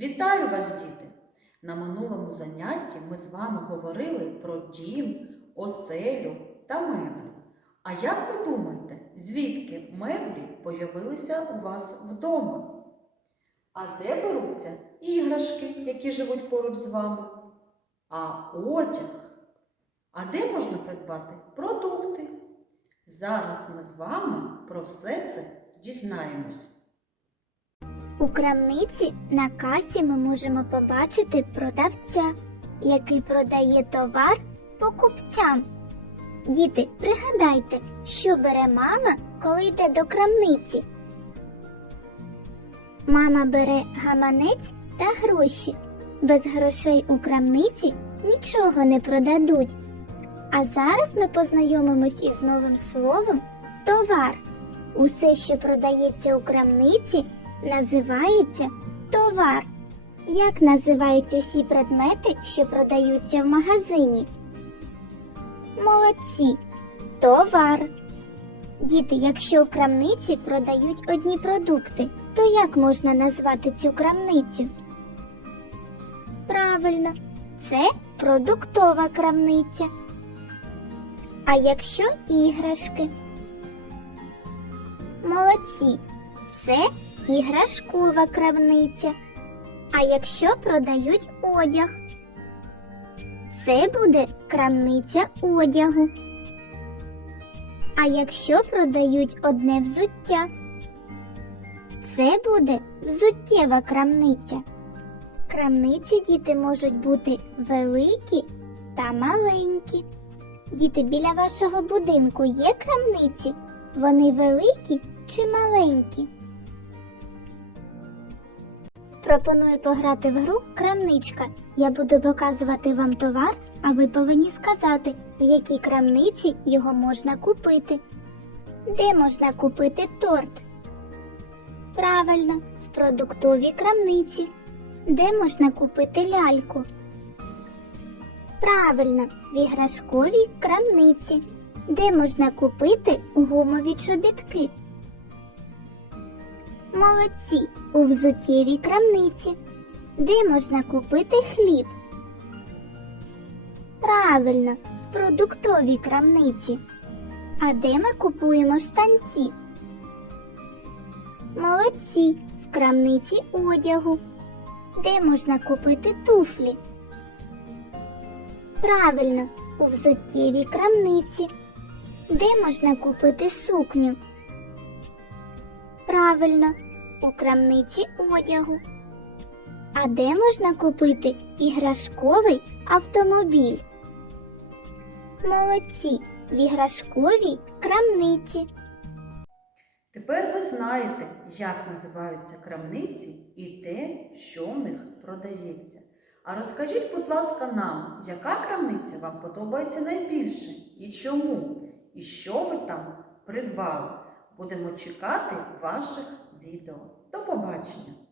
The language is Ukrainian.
Вітаю вас, діти! На минулому занятті ми з вами говорили про дім, оселю та меблі. А як ви думаєте, звідки меблі появилися у вас вдома? А де беруться іграшки, які живуть поруч з вами? А одяг? А де можна придбати продукти? Зараз ми з вами про все це дізнаємось. У крамниці на касі ми можемо побачити продавця, який продає товар покупцям. Діти, пригадайте, що бере мама, коли йде до крамниці. Мама бере гаманець та гроші. Без грошей у крамниці нічого не продадуть. А зараз ми познайомимось із новим словом товар. Усе, що продається у крамниці, називається товар. Як називають усі предмети, що продаються в магазині? Молодці. Товар. Діти, якщо в крамниці продають одні продукти, то як можна назвати цю крамницю? Правильно, це продуктова крамниця. А якщо іграшки? Молодці. Це іграшкова крамниця. А якщо продають одяг? Це буде крамниця одягу. А якщо продають одне взуття? Це буде взуттєва крамниця. Крамниці діти можуть бути великі та маленькі. Діти, біля вашого будинку є крамниці? Вони великі чи маленькі? Пропоную пограти в гру крамничка. Я буду показувати вам товар, а ви повинні сказати, в якій крамниці його можна купити. Де можна купити торт? Правильно, в продуктовій крамниці. Де можна купити ляльку? Правильно, в іграшковій крамниці. Де можна купити гумові чобітки? Молодці у взуттєвій крамниці. Де можна купити хліб? Правильно, в продуктовій крамниці. А де ми купуємо штанці? Молодці в крамниці одягу. Де можна купити туфлі? Правильно, у взуттєвій крамниці. Де можна купити сукню? Правильно, у крамниці одягу. А де можна купити іграшковий автомобіль? Молодці в іграшковій крамниці. Тепер ви знаєте, як називаються крамниці і те, що в них продається. А розкажіть, будь ласка, нам, яка крамниця вам подобається найбільше і чому? І що ви там придбали? Будемо чекати ваших відео. До побачення!